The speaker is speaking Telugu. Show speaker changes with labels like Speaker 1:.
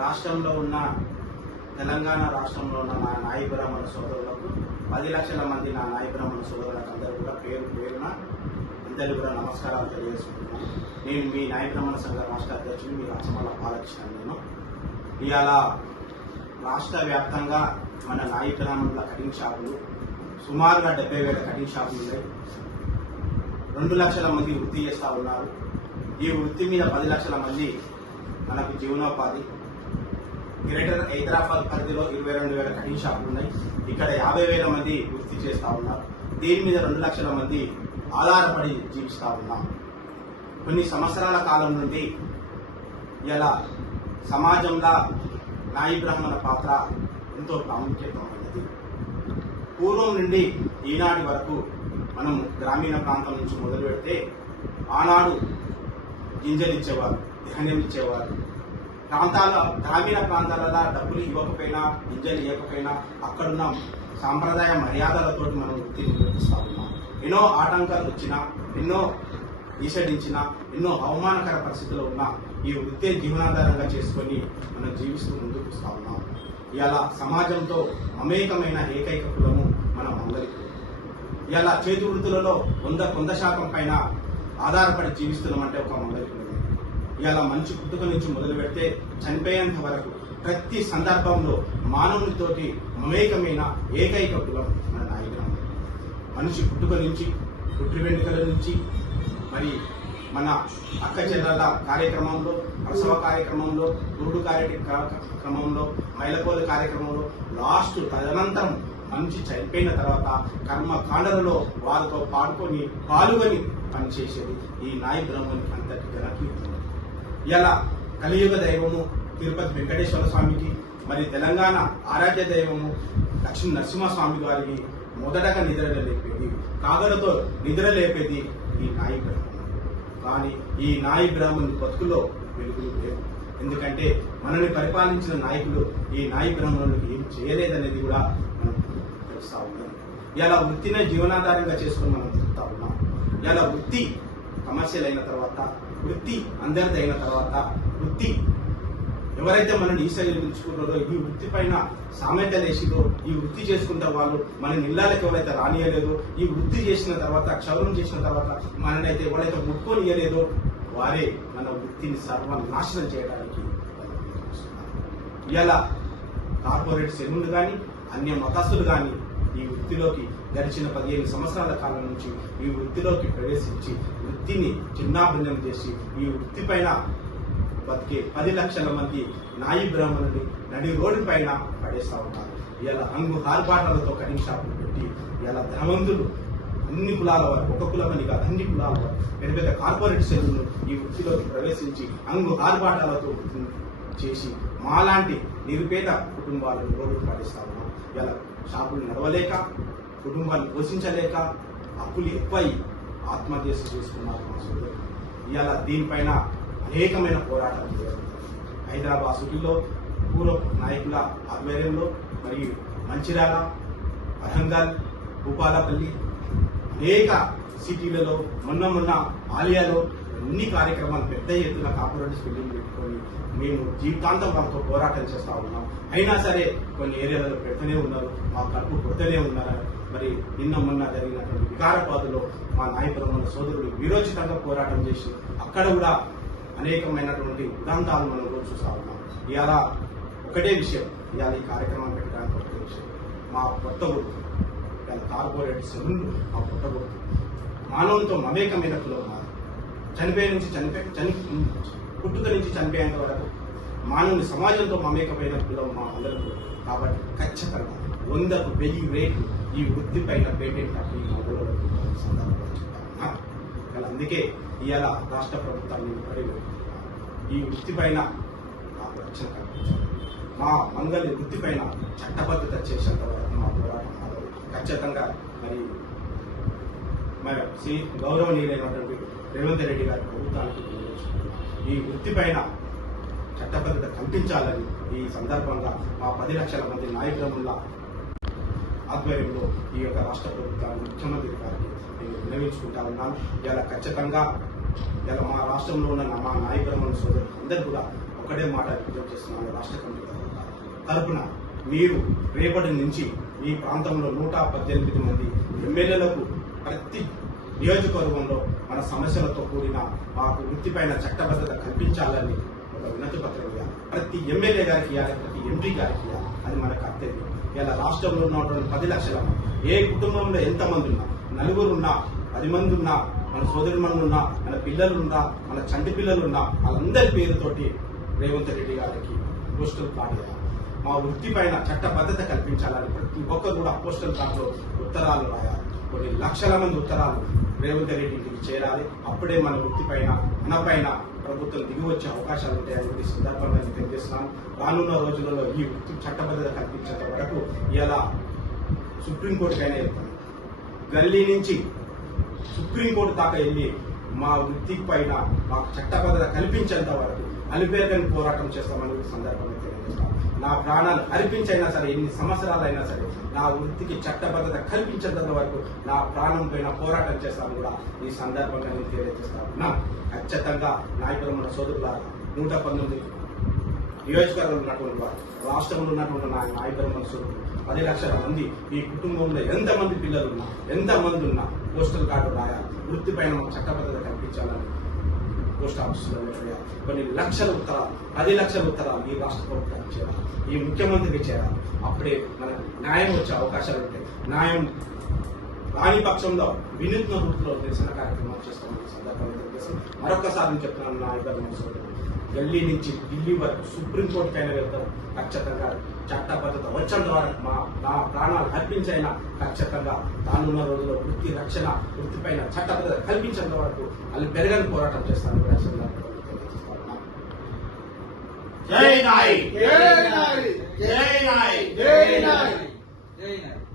Speaker 1: రాష్ట్రంలో ఉన్న తెలంగాణ రాష్ట్రంలో ఉన్న నా నాయ బ్రాహ్మణ సోదరులకు పది లక్షల మంది నా నాయ బ్రాహ్మణ సోదరులకు అందరూ కూడా పేరు పేరున అందరూ కూడా నమస్కారాలు తెలియజేసుకుంటున్నాను. నేను మీ నాయ బ్రాహ్మణ సంఘ రాష్ట్ర అధ్యక్షుడు మీ రాచమల్ల బాలకృష్ణ నేను. ఇవాళ రాష్ట్ర వ్యాప్తంగా మన నాయ బ్రాహ్మణుల కటింగ్ షాపులు సుమారుగా డెబ్బై వేల కటింగ్ షాపులు ఉన్నాయి. రెండు లక్షల మంది వృత్తి చేస్తూ ఉన్నారు. ఈ వృత్తి మీద పది లక్షల మంది మనకు జీవనోపాధి గ్రేటర్ హైదరాబాద్ పరిధిలో ఇరవై రెండు వేల కటింగ్ షాపులు ఉన్నాయి. ఇక్కడ యాభై వేల మంది వృత్తి చేస్తూ ఉన్నారు. దీని మీద రెండు లక్షల మంది ఆధారపడి జీవిస్తూ ఉన్నాం కొన్ని సంవత్సరాల కాలం నుండి ఇలా సమాజంలో నాయి బ్రాహ్మణ పాత్ర ఎంతో ప్రాముఖ్యతమైనది పూర్వం నుండి ఈనాటి వరకు మనం గ్రామీణ ప్రాంతం నుంచి మొదలు పెడితే ఆనాడు గింజలు ఇచ్చేవారు ధాన్యం ఇచ్చేవారు ప్రాంతాల గ్రామీణ ప్రాంతాలలో డబ్బులు ఇవ్వకపోయినా గింజలు ఇవ్వకపోయినా అక్కడున్న సాంప్రదాయ మర్యాదలతోటి మనం వృత్తిని నిర్వహిస్తా ఉన్నాం. ఎన్నో ఆటంకాలు వచ్చినా ఎన్నో ఈసడించిన ఎన్నో అవమానకర పరిస్థితులు ఉన్నా ఈ వృత్తి జీవనాధారంగా చేసుకొని మనం జీవిస్తూ ముందుకు వస్తా ఉన్నాం. ఇలా సమాజంతో అమేకమైన ఏకైక కులము మన మంగళి ఇలా చేతి వృత్తులలో వంద కొంద శాతం పైన ఆధారపడి జీవిస్తున్నామంటే ఒక మంగళి ఇలా మంచి పుట్టుక నుంచి మొదలు పెడితే చనిపోయేంత వరకు ప్రతి సందర్భంలో మానవునితోటి మమేకమైన ఏకైక కులం మన నాయకులం మనిషి పుట్టుక నుంచి పుట్టి వెంటుకల నుంచి మరి మన అక్క చెల్లెల కార్యక్రమంలో ప్రసవ కార్యక్రమంలో గురుడు కార్యక్రమంలో మైలకోల కార్యక్రమంలో లాస్ట్ తదనంతరం మనిషి చనిపోయిన తర్వాత కర్మ కాండలలో వారితో పాడుకొని పాల్గొని పనిచేసేది ఈ నాయ బ్రహ్మని అంతటి ఘనకీర్తి. ఇలా కలియుగ దైవము తిరుపతి వెంకటేశ్వర స్వామికి మరి తెలంగాణ ఆరాధ్య దైవము లక్ష్మీ నరసింహస్వామి గారికి మొదటగా నిద్ర లేపేది కాగలతో నిద్ర లేపేది ఈ నాయి బ్రహ్మం కానీ ఈ నాయి బ్రాహ్మణుని బతుకులో వెలుగులు లేవు. ఎందుకంటే మనల్ని పరిపాలించిన నాయకులు ఈ నాయి బ్రాహ్మణులకు ఏం చేయలేదనేది కూడా మనం తెలుస్తా ఉన్నాం. ఇలా వృత్తినే జీవనాధారంగా చేసుకుని మనం బతుకుతా ఉన్నాం. ఇలా వృత్తి కమర్షియల్ అయిన తర్వాత వృత్తి అందరిది అయిన తర్వాత వృత్తి ఎవరైతే మనల్ని ఈసగించుకున్నారో ఈ వృత్తి పైన సామెత లేచిదో ఈ వృత్తి చేసుకుంటే వాళ్ళు మన ఇళ్ళకి ఎవరైతే రానియలేదో ఈ వృత్తి చేసిన తర్వాత క్షౌరం చేసిన తర్వాత మనల్ని అయితే ఎవరైతే ముట్టుకోనియలేదో వారే మన వృత్తిని సర్వనాశనం చేయడానికి ఇలా కార్పొరేట్ సెలూన్లు కానీ అన్య మతస్థులు కానీ ఈ వృత్తిలోకి గడిచిన పదిహేను సంవత్సరాల కాలం నుంచి ఈ వృత్తిలోకి ప్రవేశించి వృత్తిని చిన్నాభిన్నం చేసి ఈ వృత్తిపైన బతికే పది లక్షల మంది నాయి బ్రాహ్మణుని నడి రోడ్డు పైన పడేస్తూ ఉంటారు ఇలా అంగు హార్బాటలతో కటింగ్ షాపులు పెట్టి ఇలా ధనవంతులు అన్ని కులాల వారు ఒక కులమని కాదు అన్ని కులాల వారు పెద్ద పెద్ద కార్పొరేట్ సెల్లు ఈ వృత్తిలోకి ప్రవేశించి అంగు హార్బాటాలతో చేసి మాలాంటి నిరుపేద కుటుంబాలను రోడ్డు పడేస్తా ఉన్నాం ఇలా షాపులు నడవలేక కుటుంబాన్ని పోషించలేక అప్పులు ఎక్కువై ఆత్మహత్య చేసుకున్నారు మా సోదరులు. ఇవాళ దీనిపైన అనేకమైన పోరాటాలు జరుగుతాయి హైదరాబాద్ సిటీలో పూర్వ నాయకుల ఆధ్వర్యంలో మరియు మంచిర్యాల వరంగల్ భూపాలపల్లి అనేక సిటీలలో మొన్న మొన్న ఆలియాలో అన్ని కార్యక్రమాలు పెద్ద ఎత్తున కాపురెడ్డి స్పెల్లింగ్ పెట్టి మేము జీవితాంతం వాళ్ళతో పోరాటం చేస్తూ ఉన్నాం. అయినా సరే కొన్ని ఏరియాలలో పెడుతూనే ఉన్నారు మా కడుపు కొడుతూనే ఉన్నారు. మరి నిన్న మొన్న జరిగినటువంటి వికారాబాద్లో మా నాయకులు మన సోదరుడు విరోచితంగా పోరాటం చేసి అక్కడ కూడా అనేకమైనటువంటి ఉదాంతాలు మనం రోజు చూస్తూ ఉన్నాం. ఇవాళ ఒకటే విషయం ఇవాళ ఈ కార్యక్రమం పెట్టడానికి ఒకటే విషయం. మా కొత్త గుర్తు ఇవాళ కార్పొరేట్ సెలూన్లు మా కొత్త గుర్తు. మానవునితో మమేకమైన కులం మాది నుంచి చనిపోయి చని పుట్టుక నుంచి చనిపోయేంత వరకు మానవుని సమాజంతో మమేకమైన కులం మా అందరూ కాబట్టి ఖచ్చితంగా వందకు వెయ్యి రేట్లు ఈ వృద్ధి పైన పేటెంట్ హక్కు ఈ సందర్భంగా అందుకే ఇవాళ రాష్ట్ర ప్రభుత్వాన్ని పడి ఈ వృత్తి పైన మాకు రక్షణ కల్పించాలి. మా మంగళ వృత్తి పైన చట్టబద్ధత చేసేంత వరకు మా పోరాటం ఖచ్చితంగా మరి మరి శ్రీ గౌరవనీయులైనటువంటి రేవంత్ రెడ్డి గారి ప్రభుత్వానికి ఈ వృత్తి పైన చట్టబద్ధత కల్పించాలని ఈ సందర్భంగా మా పది లక్షల మంది నాయకుల ఆధ్వర్యంలో ఈ యొక్క రాష్ట్ర ప్రభుత్వాన్ని ముఖ్యమంత్రి గారికి నేను విన్నవించుకుంటా ఉన్నాను. ఇలా ఖచ్చితంగా ఇలా మా రాష్ట్రంలో ఉన్న మా నాయకుల సోదరులు అందరూ కూడా ఒకటే ఒక్కడే మాట విజ్ఞప్తి చేస్తున్నాను రాష్ట్ర కమిటీ తరపున మీరు రేపటి నుంచి ఈ ప్రాంతంలో నూట పద్దెనిమిది మంది ఎమ్మెల్యేలకు ప్రతి నియోజకవర్గంలో మన సమస్యలతో కూడిన మాకు వృత్తిపైన చట్టబద్ధత కల్పించాలని ఒక వినతి పత్రం ఇవ్వాలి. ప్రతి ఎమ్మెల్యే గారికి ఇవ్వాలి ప్రతి ఎంపీ గారికి ఇవ్వాలి. అది మన కర్తవ్యం ఇలా రాష్ట్రంలో ఉన్నటువంటి పది లక్షల మంది. ఏ కుటుంబంలో ఎంతమంది ఉన్నా నలుగురు ఉన్నా పది మంది ఉన్నా మన సోదరి మంది ఉన్నా మన పిల్లలున్నా మన చంటి పిల్లలున్నా వాళ్ళందరి పేరుతోటి రేవంత్ రెడ్డి గారికి పోస్టల్ కార్డు మా వృత్తి పైన చట్టబద్ధత కల్పించాలని ప్రతి ఒక్కరు కూడా పోస్టల్ కార్డులో ఉత్తరాలు రాయాలి. కొన్ని లక్షల మంది ఉత్తరాలు రేవంత్ రెడ్డి ఇంటికి చేరాలి. అప్పుడే మన వృత్తి పైన మన పైన ప్రభుత్వం దిగి వచ్చే అవకాశాలు ఉంటాయని ఈ సందర్భంగా నేను తెలియజేస్తున్నాను. రానున్న రోజులలో ఈ వృత్తి చట్టబద్ధత కల్పించేంత వరకు ఇలా సుప్రీంకోర్టుకైనా వెళ్తాను గల్లీ నుంచి సుప్రీంకోర్టు దాకా వెళ్ళి మా వృత్తి పైన మాకు చట్టబద్ధత కల్పించేంత వరకు అలిపేదని పోరాటం చేస్తామని సందర్భంగా తెలియజేస్తాను నా ప్రాణాలు అర్పించైనా సరే ఎన్ని సంవత్సరాలైనా సరే నా వృత్తికి చట్టబద్ధత కల్పించేంత వరకు నా ప్రాణం పైన పోరాటం చేస్తాను కూడా ఈ సందర్భంగా నేను తెలియజేస్తాను. ఖచ్చితంగా నాయకులమైన మన సోదరుల నూట పంతొమ్మిది నియోజకవర్గంలో ఉన్నటువంటి వారు రాష్ట్రంలో ఉన్నటువంటి నా నాయకుల మనసులు పది లక్షల మంది ఈ కుటుంబంలో ఎంతమంది పిల్లలు ఉన్నా ఎంతమంది ఉన్నా పోస్టల్ కార్డు రాయాలి వృత్తి పైన చట్టబద్ధత కల్పించాలని పోస్ట్ ఆఫీసులో కొన్ని లక్షల ఉత్తరాలు పది లక్షల ఉత్తరాలు ఈ రాష్ట్ర ప్రభుత్వానికి చేరాలి ఈ ముఖ్యమంత్రికి చేరాలి అప్పుడే మనకు న్యాయం వచ్చే అవకాశాలు ఉంటాయి న్యాయం రాని పక్షంలో వినూత్న రూపంలో నిరసన కార్యక్రమాలు చేస్తామని సందర్భంగా తెలియజేస్తాం మరొకసారి నేను చెప్తున్నాను నా ఇద్దరు ఢిల్లీ నుంచి ఢిల్లీ వరకు సుప్రీంకోర్టుకైనా వెళ్తాం ఖచ్చితంగా చట్టబద్ధత వచ్చేంత వరకు మా నా ప్రాణాలు అర్పించైనా ఖచ్చితంగా రానున్న రోజుల్లో వృత్తి రక్షణ వృత్తిపైన చట్టబద్ధత కల్పించేంత వరకు వాళ్ళు పెరగని పోరాటం చేస్తాను.
Speaker 2: జై నాయక్.
Speaker 3: జై నాయక్.
Speaker 2: జై నాయక్.
Speaker 3: జై నాయక్.
Speaker 4: జై నాయక్.